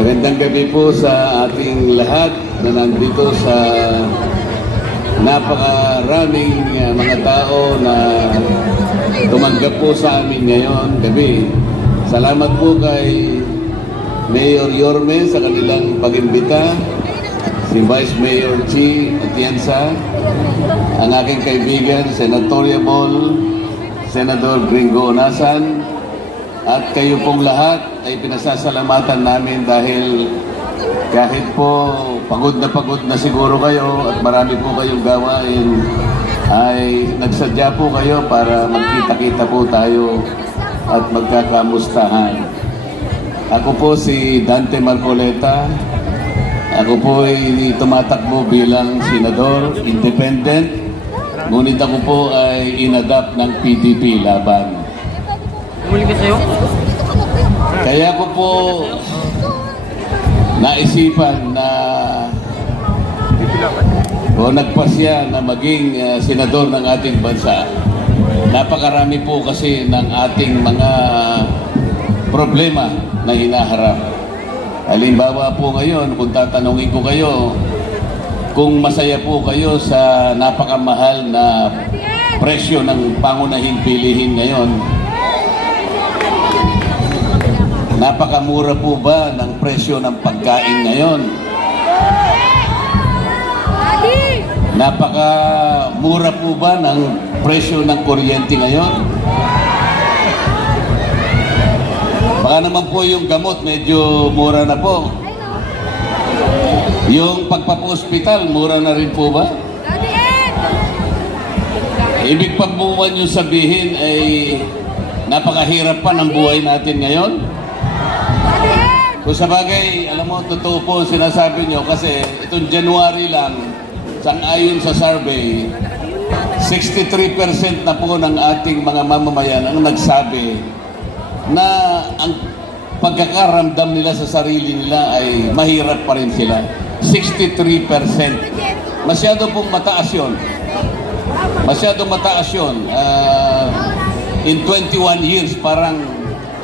Magandang gabi po sa ating lahat na nandito sa napakaraming mga tao na tumanggap po sa amin ngayon gabi. Salamat po kay Mayor Yorme sa kanilang pag-imbita, si Vice Mayor Chi Atienza, ang aking kaibigan, Senatoriable Senador Gringo Onasan, at kayo pong lahat ay pinasasalamatan namin dahil kahit po pagod na siguro kayo at marami po kayong gawain, ay nagsadya po kayo para magkita-kita po tayo at magkakamustahan. Ako po si Dante Marcoleta. Ako po ay tumatakbo bilang senador, independent. Ngunit ako po ay inadapt ng PDP laban. Kaya ko po naisipan na o nagpasya na maging senador ng ating bansa. Napakarami po kasi ng ating mga problema na hinaharap. Halimbawa po ngayon, kung tatanungin ko kayo, kung masaya po kayo sa napakamahal na presyo ng pangunahing bilihin ngayon, napakamura po ba ng presyo ng pagkain ngayon? Napakamura po ba ng presyo ng kuryente ngayon? Baka naman po yung gamot medyo mura na po. Yung pagpapa-hospital, mura na rin po ba? Ibig pa po ba nyo sabihin ay napakahirap pa ng buhay natin ngayon? Kung sa bagay, alam mo, totoo po sinasabi nyo kasi itong January lang, sang-ayon sa survey, 63% na po ng ating mga mamamayan ang nagsabi na ang pagkakaramdam nila sa sarili nila ay mahirap pa rin sila. 63%. Masyado pong mataas yun. Masyadong mataas yun. In 21 years, parang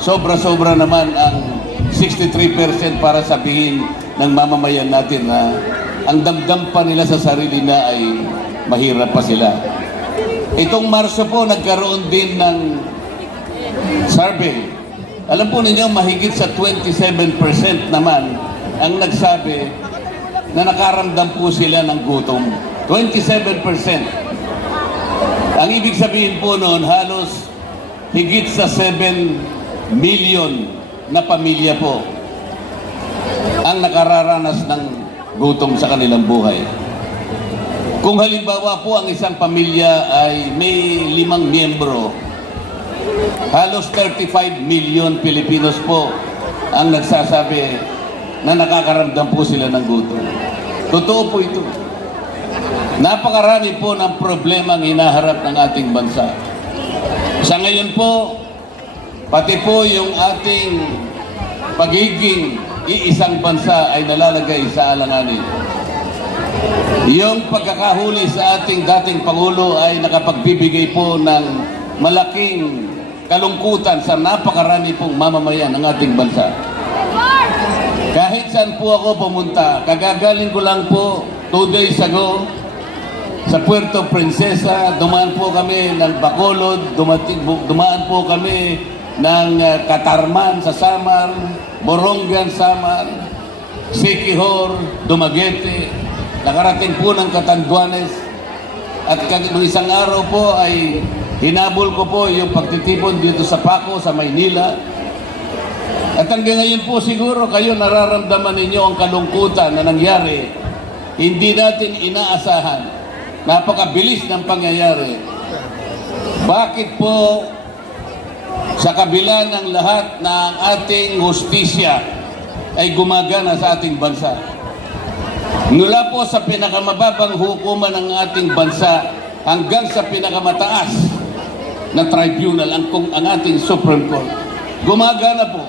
sobra-sobra naman ang 63% para sabihin ng mamamayan natin na ang damdam pa nila sa sarili na ay mahirap pa sila. Itong Marso po, nagkaroon din ng survey. Alam po ninyo, mahigit sa 27% naman ang nagsabi na nakaramdam po sila ng gutom. 27%. Ang ibig sabihin po noon, halos higit sa 7 million na pamilya po ang nakararanas ng gutom sa kanilang buhay. Kung halimbawa po ang isang pamilya ay may 5 miyembro, halos 35 million Pilipinos po ang nagsasabi na nakakaramdam po sila ng gutom. Totoo po ito. Napakarami po ng problema ang hinaharap ng ating bansa. Sa ngayon po, pati po yung ating pagiging iisang bansa ay nalalagay sa alanganin. Yung pagkakahuli sa ating dating Pangulo ay nakapagbibigay po ng malaking kalungkutan sa napakarami pong mamamayan ng ating bansa. Kahit saan po ako pumunta, kagagaling ko lang po 2 days ago sa Puerto Princesa, dumaan po kami ng Bacolod, dumaan po kami ng Katarman sa Samar, Borongan, Samar, Siquijor, Dumaguete, nakarating po ng Catanduanes, at nung isang araw po ay hinabol ko po yung pagtitipon dito sa Paco, sa Maynila. At hanggang ngayon po siguro kayo nararamdaman ninyo ang kalungkutan na nangyari. Hindi natin inaasahan. Napakabilis ng pangyayari. Bakit po sa kabila ng lahat ng ating hustisya ay gumagana sa ating bansa? Mula po sa pinakamababang hukuman ng ating bansa hanggang sa pinakamataas na tribunal, ang ating Supreme Court, gumagana po.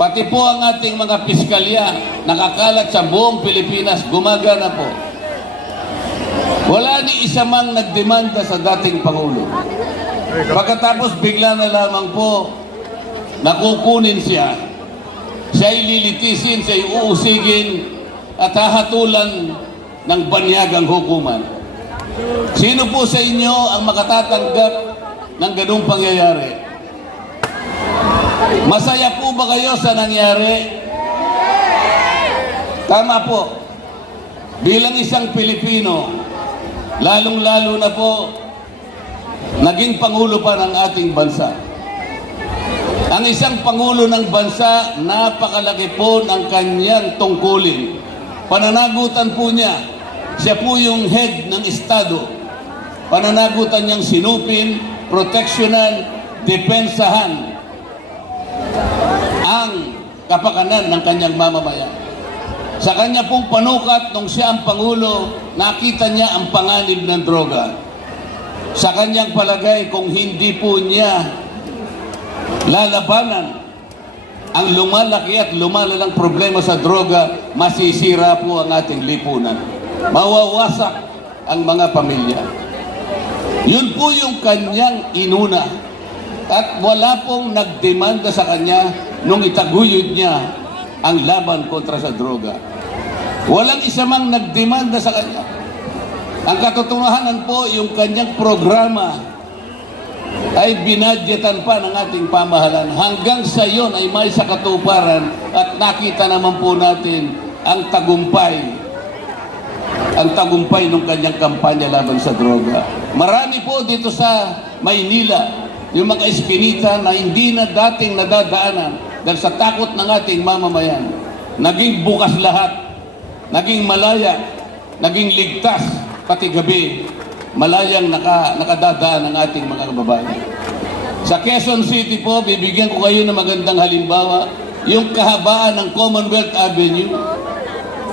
Pati po ang ating mga piskalya nakakalat sa buong Pilipinas, gumagana po. Wala ni isa mang nagdemanda sa dating Pangulo. Pagkatapos bigla na lamang po nakukunin siya siya'y lilitisin, siya'y uusigin at hahatulan ng banyagang hukuman. Sino po sa inyo ang makatatanggap ng ganung pangyayari? Masaya po ba kayo sa nangyari? Tama po. Bilang isang Pilipino, lalong-lalo na po, naging Pangulo pa ng ating bansa. Ang isang Pangulo ng bansa, napakalaki po ng kanyang tungkulin. Pananagutan po niya, siya po yung head ng Estado. Pananagutan niyang sinupin, proteksyonan, depensahan ang kapakanan ng kanyang mamamayan. Sa kanya pong panukat nung siya ang Pangulo, nakita niya ang panganib ng droga. Sa kanyang palagay, kung hindi po niya lalabanan ang lumalaki at lumalalang problema sa droga, masisira po ang ating lipunan. Mawawasak ang mga pamilya. Yun po yung kanyang inuna. At wala pong nagdemanda sa kanya nung itaguyod niya ang laban kontra sa droga. Walang isa mang nagdemanda sa kanya. Ang katotohanan po, yung kanyang programa ay binadyetan pa ng ating pamahalaan. Hanggang sa yon ay may sa katuparan at nakita naman po natin ang tagumpay ng kanyang kampanya laban sa droga. Marami po dito sa Maynila yung mga espinita na hindi na dating nadadaanan dahil sa takot ng ating mamamayan. Naging bukas lahat, naging malaya, naging ligtas, pati gabi, malayang nakadadaan ng ating mga kababayan. Sa Quezon City po, bibigyan ko kayo ng magandang halimbawa, yung kahabaan ng Commonwealth Avenue,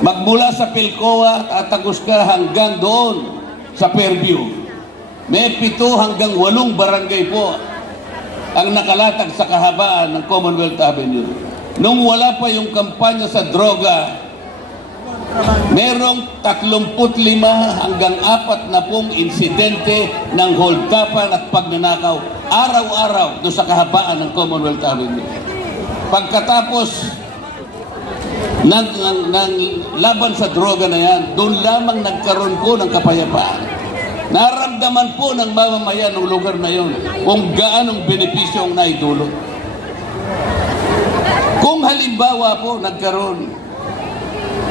magmula sa Pilcoa at Tagos ka hanggang doon sa Fairview. May 7 hanggang 8 barangay po ang nakalatag sa kahabaan ng Commonwealth Avenue. Nung wala pa yung kampanya sa droga, merong 35 hanggang 40 insidente ng holdapan at pagnanakaw araw-araw doon sa kahabaan ng Commonwealth Avenue. Pagkatapos ng laban sa droga na yan, doon lamang nagkaroon po ng kapayapaan. Naramdaman po ng mamamayan ng lugar na yon kung gaanong benepisyo ang naidulot. Kung halimbawa po nagkaroon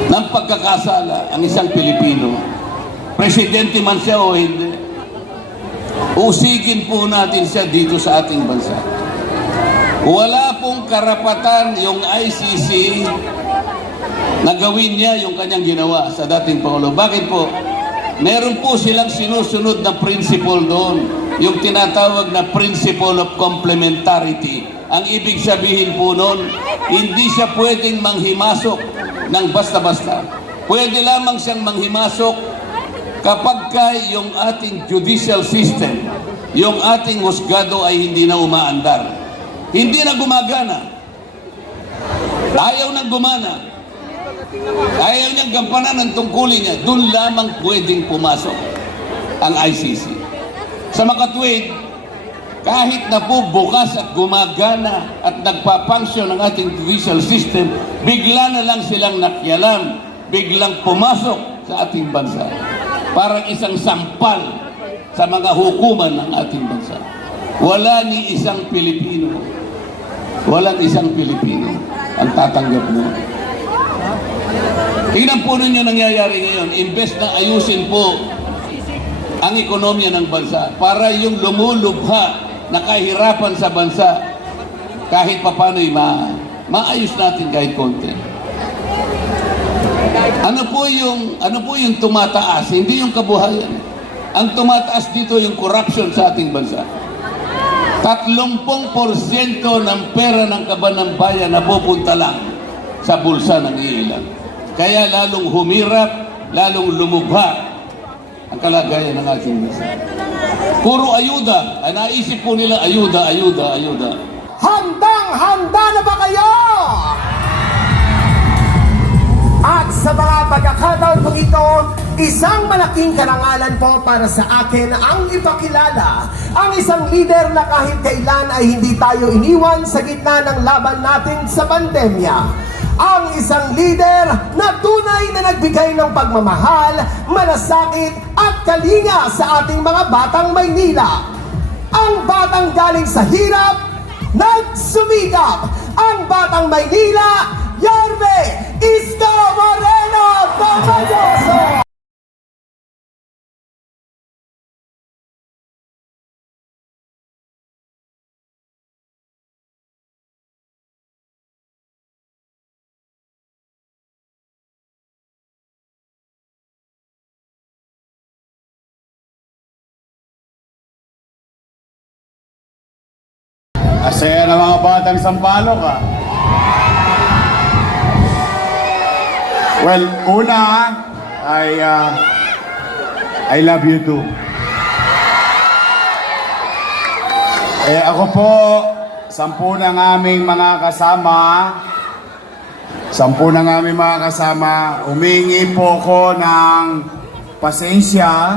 ng pagkakasala ang isang Pilipino, presidente man siya o hindi, usigin po natin siya dito sa ating bansa. Wala pong karapatan yung ICC na gawin niya yung kanyang ginawa sa dating Pangulo. Bakit po? Meron po silang sinusunod na principle doon, yung tinatawag na principle of complementarity. Ang ibig sabihin po noon, hindi siya pwedeng manghimasok ng basta-basta. Pwede lamang siyang manghimasok kapag yung ating judicial system, yung ating husgado ay hindi na umaandar. Hindi na gumagana. Ayaw na gumana. Ayaw niyang gampanan ng tungkulin niya. Doon lamang pwedeng pumasok ang ICC. Sa makatwid, kahit na po bukas at gumagana at nagpapangsyon ng ating judicial system, bigla na lang silang nakialam, biglang pumasok sa ating bansa. Parang isang sampal sa mga hukuman ng ating bansa. Walang isang Pilipino ang tatanggap mo. Tingnan po ninyo nangyayari ngayon. Imbes na ayusin po ang ekonomiya ng bansa para yung lumulubha na kahirapan sa bansa kahit papano'y maayos natin kahit konti. Ano po yung tumataas? Hindi yung kabuhayan. Ang tumataas dito yung corruption sa ating bansa. 30% ng pera ng kaban ng bayan na pupunta lang sa bulsa ng iilan. Kaya lalong humirap, lalong lumubha ang kalagayan ng ating bansa. Puro ayuda. Naisip po nila ayuda. Handang-handa na ba kayo? At sa mga pagkakataon po ito, isang malaking karangalan po para sa akin ang ipakilala ang isang leader na kahit kailan ay hindi tayo iniwan sa gitna ng laban natin sa pandemya. Ang isang leader na tunay na nagbigay ng pagmamahal, malasakit at kalinga sa ating mga batang Maynila. Ang batang galing sa hirap, nagsumikap. Ang batang Maynila, Yorme Isko Moreno Tomayoso! Asaya ng mga batang Sampaloc ah. Well, una I love you too. Ako po, 10 ng aming mga kasama, humingi po ko ng pasensya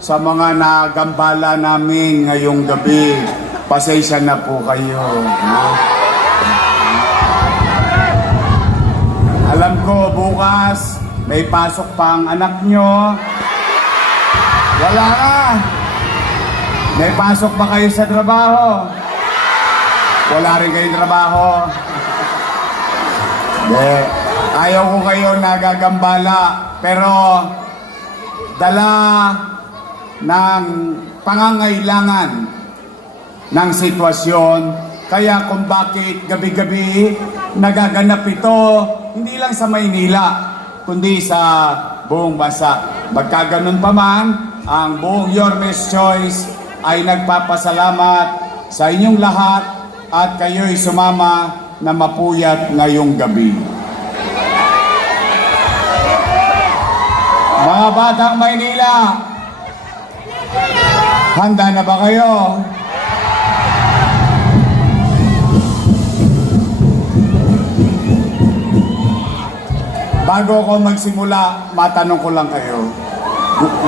sa mga nagambala namin ngayong gabi. Pasensya na po kayo. Alam ko, bukas, may pasok pang anak nyo. Wala na. May pasok ba kayo sa trabaho? Wala rin kayong trabaho. Hindi. Ayaw ko kayo nagagambala. Pero, dala ng pangangailangan ng sitwasyon, kaya kung bakit gabi-gabi nagaganap ito, hindi lang sa Maynila, kundi sa buong bansa. Magkaganon pa man, ang buong Yorme's Choice ay nagpapasalamat sa inyong lahat at kayo'y sumama na mapuyat ngayong gabi. Mga batang Maynila, handa na ba kayo? Bago ako magsimula, matanong ko lang kayo.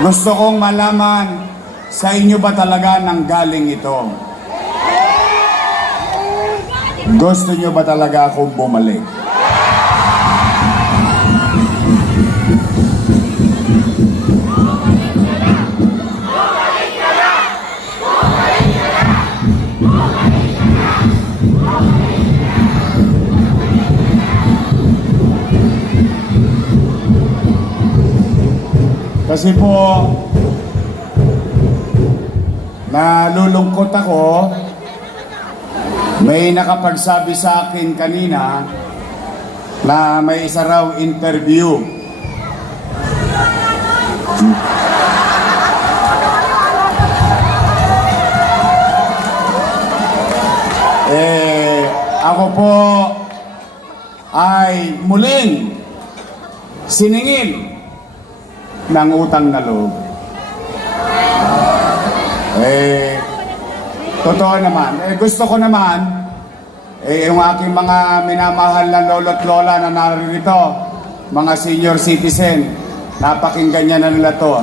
Gusto kong malaman, sa inyo ba talaga nang galing ito? Gusto nyo ba talaga akong bumalik? Kasi po, nalulungkot ako. May nakapagsabi sa akin kanina na may isa raw interview. Ako po ay muling siningil ng utang na loob. Totoo naman. Gusto ko naman, yung aking mga minamahal na lolo't lola na naririto, mga senior citizen, napakinggan niya na nila to.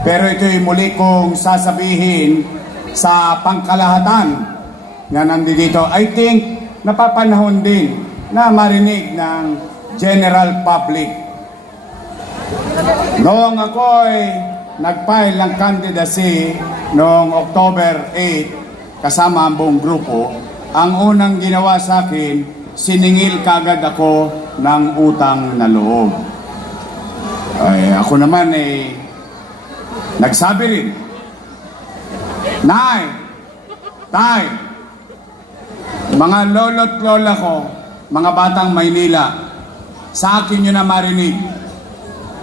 Pero ito'y muli kong sasabihin sa pangkalahatan na nandito. I think napapanahon din na marinig ng general public. Noong ako'y nag-file ng candidacy noong October 8 kasama ang buong grupo, ang unang ginawa sa akin, siningil kagad ako ng utang na loob. Ako naman nagsabi rin, Nay, Tay, mga lolo't lola ko, mga batang Maynila, sa akin nyo na marinig,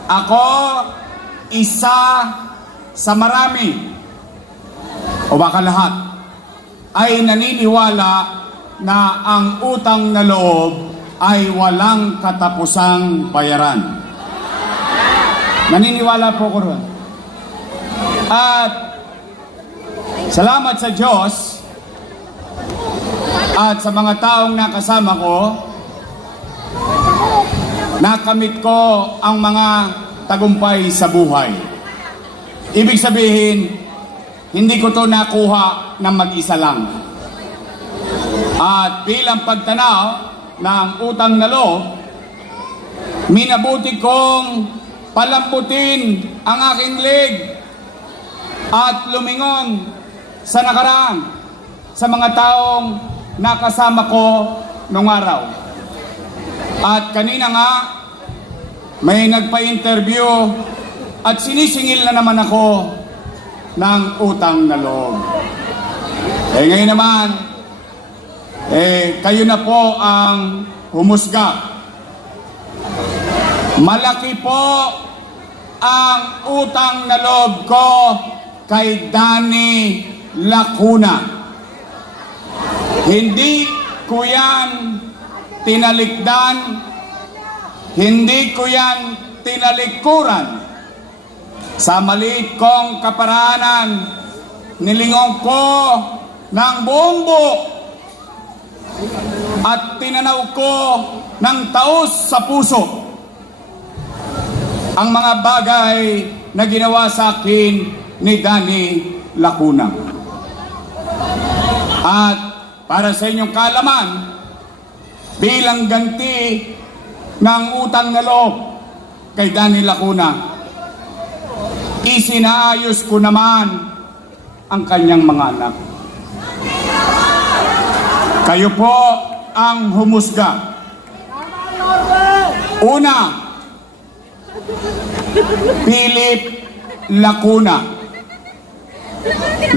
ako, isa sa marami, o baka lahat, ay naniniwala na ang utang na loob ay walang katapusang bayaran. Naniniwala po ko ron. At salamat sa Diyos at sa mga taong nakasama ko, nakamit ko ang mga tagumpay sa buhay. Ibig sabihin, hindi ko to nakuha ng mag-isa lang. At bilang pagtanaw ng utang na loob, minabuti kong palambutin ang aking leg at lumingon sa nakaraan sa mga taong nakasama ko nung araw. At kanina nga, may nagpa-interview at sinisingil na naman ako ng utang na loob. Ngayon naman, kayo na po ang humusga. Malaki po ang utang na loob ko kay Danny Lacuna. Hindi ko yan tinalikdan, hindi ko yan tinalikuran. Sa maliit kong kaparaanan, nilingon ko ng buong buo at tinanaw ko ng taos sa puso ang mga bagay na ginawa sa akin ni Danny Lacuna. At para sa inyong kaalaman, bilang ganti ng utang na loob kay Danny Lacuna, isinaayos ko naman ang kanyang mga anak. Kayo po ang humusga. Una, Philip Lacuna.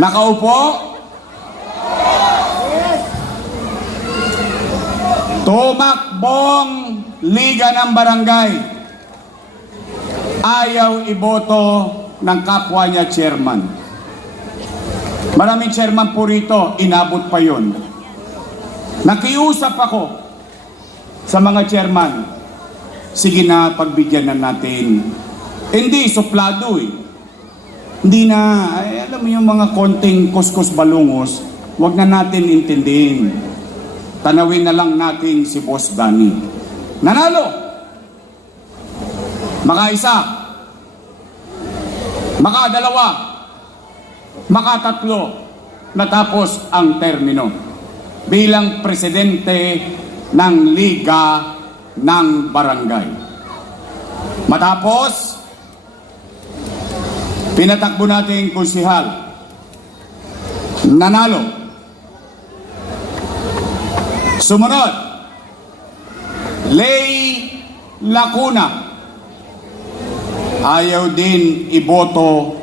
Nakaupo? Tumakbong Liga ng Barangay. Ayaw iboto ng kapwa niya chairman. Maraming chairman po rito, inabot pa yun. Nakiusap ako sa mga chairman, sige na, pagbigyan na natin. Hindi, suplado eh. Hindi na, alam mo yung mga konting kuskus balungos, wag na natin intindihin. Tanawin na lang natin si Boss Danny. Nanalo! Makaisa, makadalawa, makatatlo, natapos ang termino bilang presidente ng Liga ng Barangay. Matapos, pinatakbo natin konsihal. Nanalo. Sumunod, Lay Lacuna. Ayaw din iboto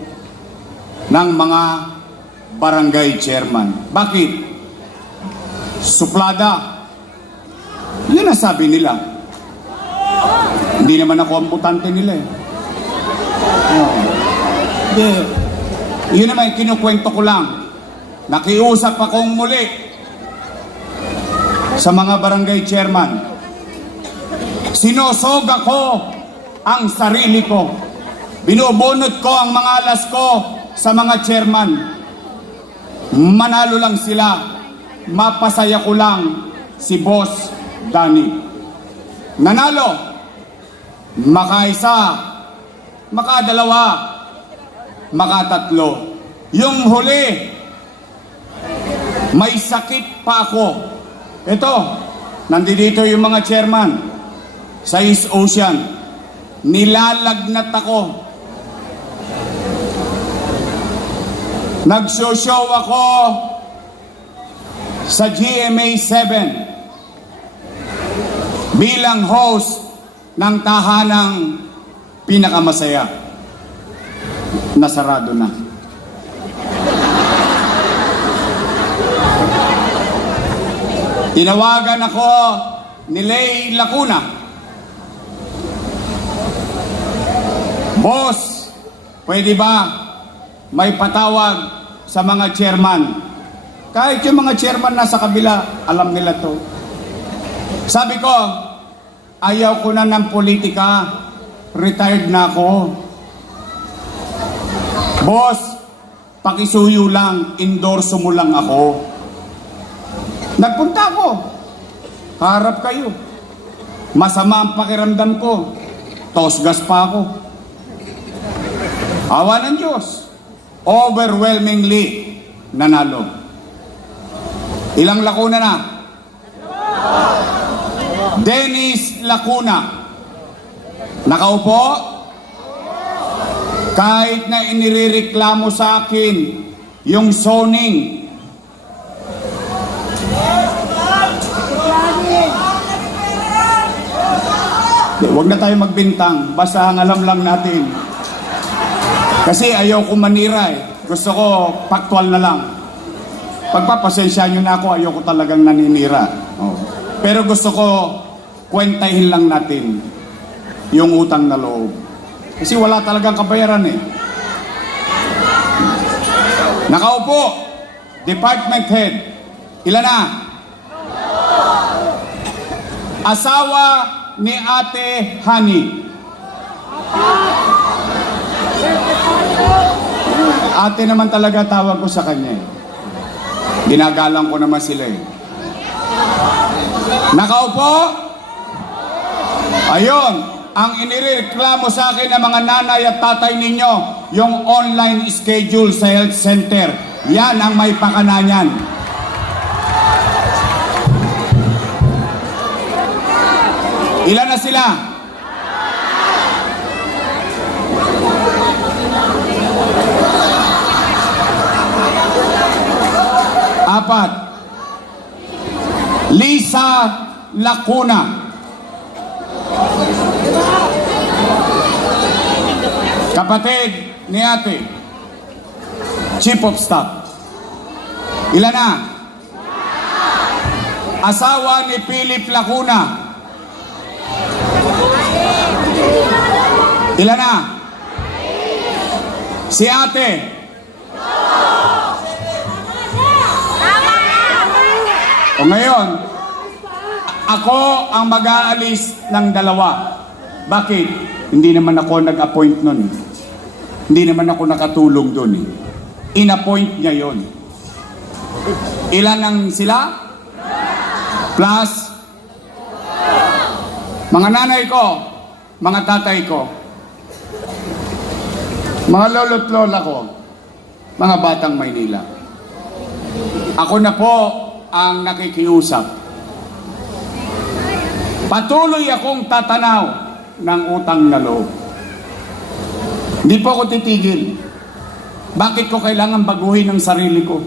ng mga barangay chairman. Bakit? Suplada. Yun ang sabi nila. Hindi naman ako ang butante nila eh. Hindi. Yun naman, kinukwento ko lang. Nakiusap akong muli sa mga barangay chairman. Sinosog ako ang sarili ko. Binubunot ko ang mga alas ko sa mga chairman. Manalo lang sila. Mapasaya ko lang si Boss Danny. Nanalo. Makaisa. Makadalawa. Makatatlo. Yung huli, may sakit pa ako. Ito, nandito yung mga chairman sa East Ocean. Nilalagnat ako. Nagsoshow ako sa GMA 7 bilang host ng tahanang pinakamasaya. Nasarado na. Tinawagan ako ni Lay Lacuna. Boss, pwede ba may patawag sa mga chairman? Kahit yung mga chairman nasa kabila, alam nila to. Sabi ko, ayaw ko na ng politika. Retired na ako. Boss, pakisuyo lang, endorso mo lang ako. Nagpunta ako. Harap kayo. Masama ang pakiramdam ko. Tosgas pa ako. Awa ng Diyos. Overwhelmingly nanalo. Ilang Lacuna na? Dennis Lacuna. Nakaupo? Kahit na inirereklamo sa akin yung zoning. Huwag na tayo magbintang, basta ang alam lang natin. Kasi ayaw ko manira eh. Gusto ko factual na lang. Pagpapasensya nyo na ako, ayaw ko talagang naninira. Oh. Pero gusto ko kwentahin lang natin yung utang na loob. Kasi wala talagang kabayaran eh. Nakaupo, department head. Ilan na? Asawa ni Ate Hani. Ate naman talaga tawag ko sa kanya eh. Ginagalang ko naman sila eh. Nakaupo? Ayun, ang inireklamo sa akin ng mga nanay at tatay ninyo, yung online schedule sa health center. Yan ang may pakananan. Ilan na sila? Apat. Lisa Lacuna. Kapatid ni ate. Chief of Staff. Ilan na? Asawa ni Philip Lacuna. Ilan na? Si ate. O ngayon, ako ang mag-aalis ng dalawa. Bakit? Hindi naman ako nag-appoint nun. Hindi naman ako nakatulong dun eh. In-appoint niya yon. Ilan ang sila? Plus, mga nanay ko, mga tatay ko, mga lolo't lola ko, mga batang Maynila. Ako na po ang nakikiusap. Patuloy akong tatanaw ng utang na loob. Hindi po ako titigil. Bakit ko kailangan baguhin ang sarili ko?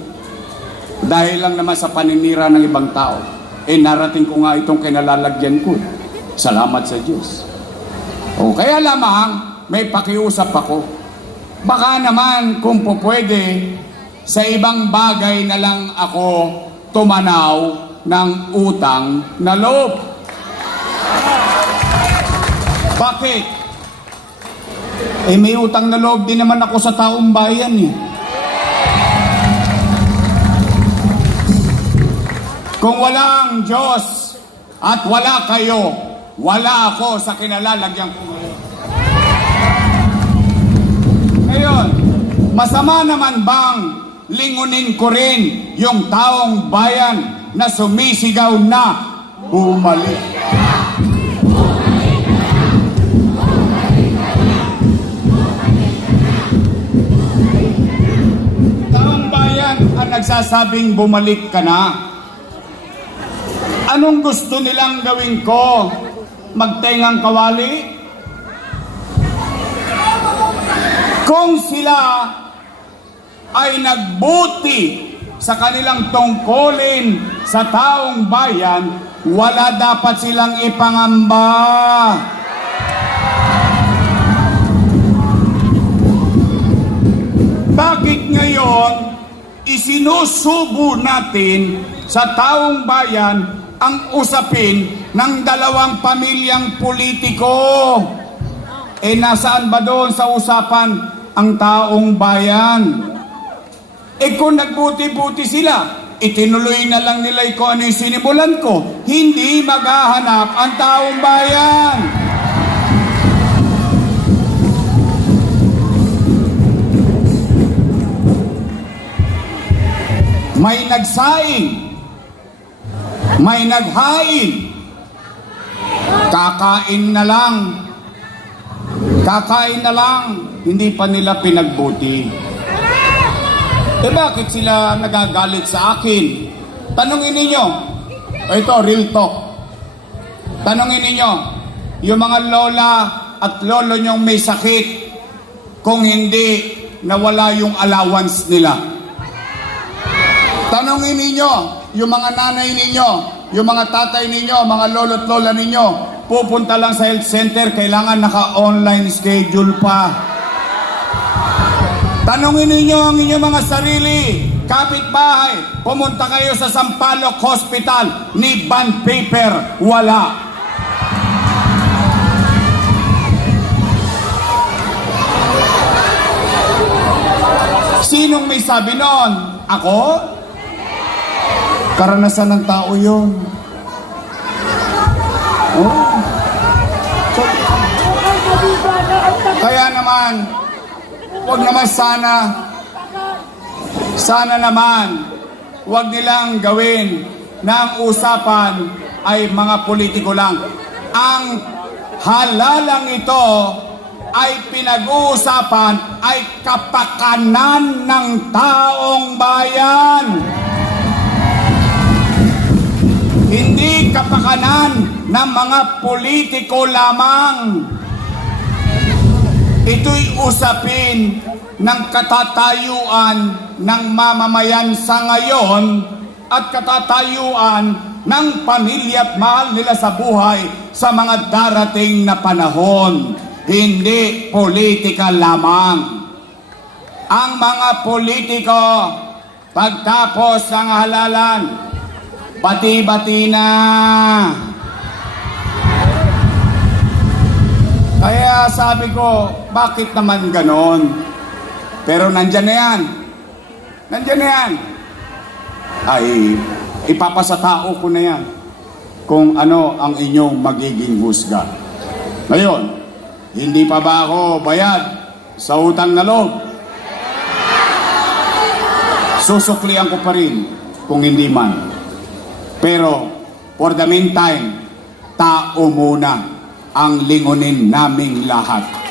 Dahil lang naman sa paninira ng ibang tao. Narating ko nga itong kinalalagyan ko. Salamat sa Diyos. O kaya lamang may pakiusap ako. Baka naman kung po pwede, sa ibang bagay na lang ako tumanaw ng utang na loob. Bakit? May utang na loob din naman ako sa taong bayan eh. Kung walang Diyos at wala kayo, wala ako sa kinalalagyan ko ngayon. Ngayon, masama naman bang lingunin ko rin yung taong bayan na sumisigaw na bumalik? Taong bayan ang nagsasabing bumalik ka na. Anong gusto nilang gawin ko? Magtengang kawali? Kung sila ay nagbuti sa kanilang tungkulin sa taong bayan, wala dapat silang ipangamba. Bakit ngayon isinusubo natin sa taong bayan ang usapin ng dalawang pamilyang politiko? Nasaan ba doon sa usapan ang taong bayan? Kung nagbuti-buti sila, itinuloy na lang nila kung ano yung sinimulan ko. Hindi maghahanap ang taong bayan. May nagsaing, may naghain, kakain na lang, hindi pa nila pinagbuti. Bakit sila nagagalit sa akin? Tanungin ninyo, ito real talk, tanungin ninyo, yung mga lola at lolo nyong may sakit kung hindi nawala yung allowance nila? Tanongin ninyo, yung mga nanay ninyo, yung mga tatay ninyo, mga lolo't lola ninyo, pupunta lang sa health center, kailangan naka-online schedule pa. Tanongin ninyo ang inyong mga sarili, kapitbahay, pumunta kayo sa Sampaloc Hospital, ni bond paper, wala. Sinong may sabi noon? Ako? Karanasan ng tao yun. Oh. Kaya naman, wag naman sana naman, wag nilang gawin na ang usapan ay mga politiko lang. Ang halalang ito ay pinag-uusapan ay kapakanan ng taong bayan. Hindi kapakanan ng mga politiko lamang. Ito'y usapin ng katatayuan ng mamamayan sa ngayon at katatayuan ng pamilya at mahal nila sa buhay sa mga darating na panahon. Hindi politika lamang. Ang mga politiko, pagtapos ng halalan, bati-bati na. Kaya sabi ko, bakit naman ganon? Pero nandyan na yan. Nandyan na yan. Ay, ipapasatao ko na yan kung ano ang inyong magiging husga. Ngayon, hindi pa ba ako bayad sa utang na loob? Susuklian ko pa rin kung hindi man. Pero, for the meantime, tao muna ang lingunin naming lahat.